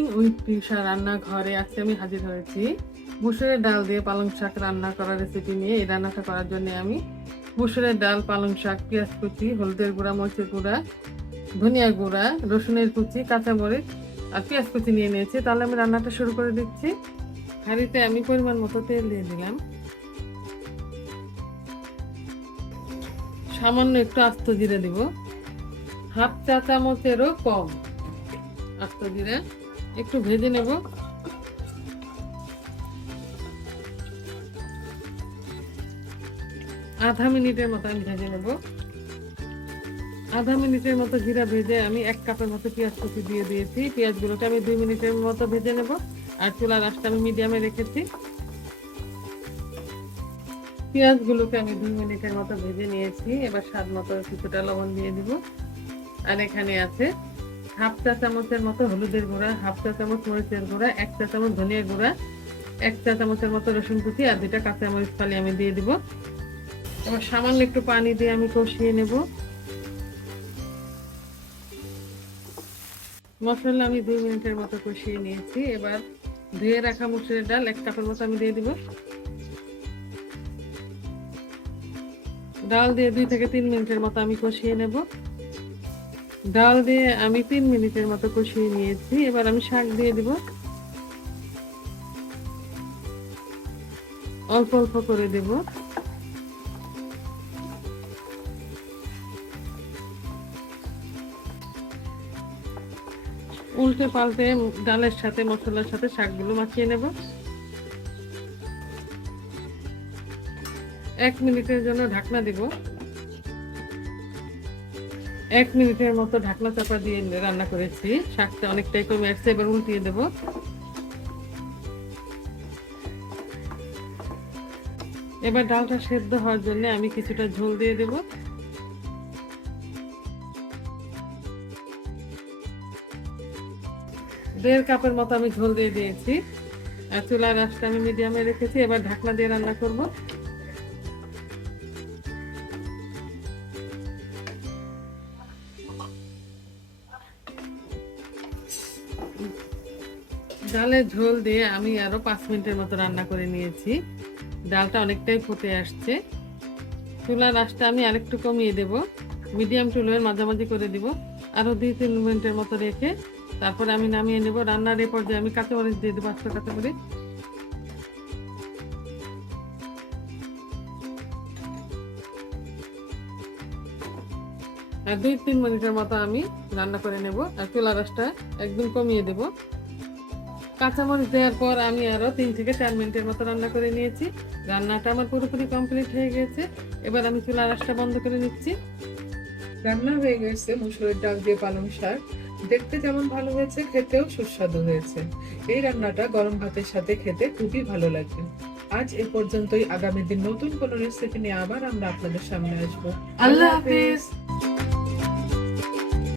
Cooking with Trisha রান্নাঘরে আজকে আমি হাজির হয়েছি। মুসুরের ডাল দিয়ে পালং শাক রান্না করার রেসিপি নিয়ে। এই রান্নাটা করার জন্য আমি মুসুরের ডাল, পালং শাক, পেঁয়াজ কুচি, হলদের গুঁড়া, মরিচের গুঁড়া, ধনিয়া গুঁড়া, রসুনের কুচি, কাঁচামরিচ আর পেঁয়াজ কুচি নিয়ে নিয়েছি। তাহলে আমি রান্নাটা শুরু করে দিচ্ছি। হাঁড়িতে আমি পরিমাণ মতো তেল দিয়ে দিলাম। সামান্য একটু আস্ত জিরে দিব। হাফ চা চামচেরও কম আস্ত জিরে। একটু ভেজে নেব। আধা মিনিটের মতো আমি ভেজে নেব। আধা মিনিটের মতো জিরা ভেজে আমি এক কাপের মতো পেঁয়াজ কুচি দিয়ে দিয়েছি। পেঁয়াজগুলোকে আমি দুই মিনিটের মতো ভেজে নেব। আর চুলার আঁচটা আমি মিডিয়ামে রেখেছি। পেঁয়াজগুলোকে আমি দুই মিনিটের মতো ভেজে নিয়েছি। এবার স্বাদ মতো কিছুটা লবণ দিয়ে দিব। আর এখানে আছে হাফ চা চামচের মতো হলুদের গুঁড়া, হাফ চা চামচ মরিচের গুঁড়া, এক চা চামচ ধনিয়া গুঁড়া, এক চা চামচের মতো রসুন কুচি আর দুটা কাঁচা মরিচ ফালি আমি দিয়ে দিব। এবার সামান্য একটু পানি দিয়ে আমি কষিয়ে নেব। মশলা আমি দুই মিনিটের মতো কষিয়ে নিয়েছি। এবার ধুয়ে রাখা মুসুরের ডাল এক কাপের মতো আমি দিয়ে দিব। ডাল দিয়ে দুই থেকে তিন মিনিটের মতো আমি কষিয়ে নেব। ডাল দিয়ে আমি তিন মিনিটের মতো কষিয়ে নিয়েছি। এবার আমি শাক দিয়ে দিব। অল্প অল্প করে দেব। উল্টে পাল্টে ডালের সাথে, মশলার সাথে শাকগুলো মাখিয়ে নেব। এক মিনিটের জন্য ঢাকনা দিব। এক মিনিটের মতো ঢাকনা চাপা দিয়ে রান্না করেছি। শাকটা অনেকটাই কমে আসছে, এবার উল্টিয়ে দেব। এবার ডালটা সেদ্ধ হওয়ার জন্য আমি কিছুটা ঝোল দিয়ে দেব। দেড় কাপের মতো আমি ঝোল দিয়ে দিয়েছি। আর চুলার আঁচটা আমি মিডিয়ামে রেখেছি, এবার ঢাকনা দিয়ে রান্না করব। ডালের ঝোল দিয়ে আমি আরও পাঁচ মিনিটের মতো রান্না করে নিয়েছি। ডালটা অনেকটাই ফুটে আসছে। চুলার আঁচটা আমি আরেকটু কমিয়ে দেব। মিডিয়াম চুলোর মাঝামাঝি করে দিব। আরও দুই, তিন মিনিটের মতো রেখে তারপরে আমি নামিয়ে নেব। রান্নার এ পর্যায়ে আমি কাঁচা কাঁচামরিচ দিয়ে দেবো আস্তে কাঁচামরিচ আর দুই, তিন মিনিটের মতো আমি রান্না করে নেব। আর চুলা রাসটা একদম কমিয়ে দেব। কাঁচামরিচ দেওয়ার পর আমি আরও তিন থেকে চার মিনিটের মতো রান্না করে নিয়েছি। রান্নাটা আমার পুরোপুরি কমপ্লিট হয়ে গেছে। এবার আমি চুলা রাসটা বন্ধ করে নিচ্ছি। রান্না হয়ে গেছে মুসুরের ডাল দিয়ে পালং শাক। দেখতে যেমন ভালো হয়েছে খেতেও সুস্বাদু হয়েছে। এই রান্নাটা গরম ভাতের সাথে খেতে খুবই ভালো লাগবে। আজ এ পর্যন্তই। আগামী দিন নতুন কোনো রেসিপি নিয়ে আবার আমরা আপনাদের সামনে আসব। আল্লাহ হাফিজ।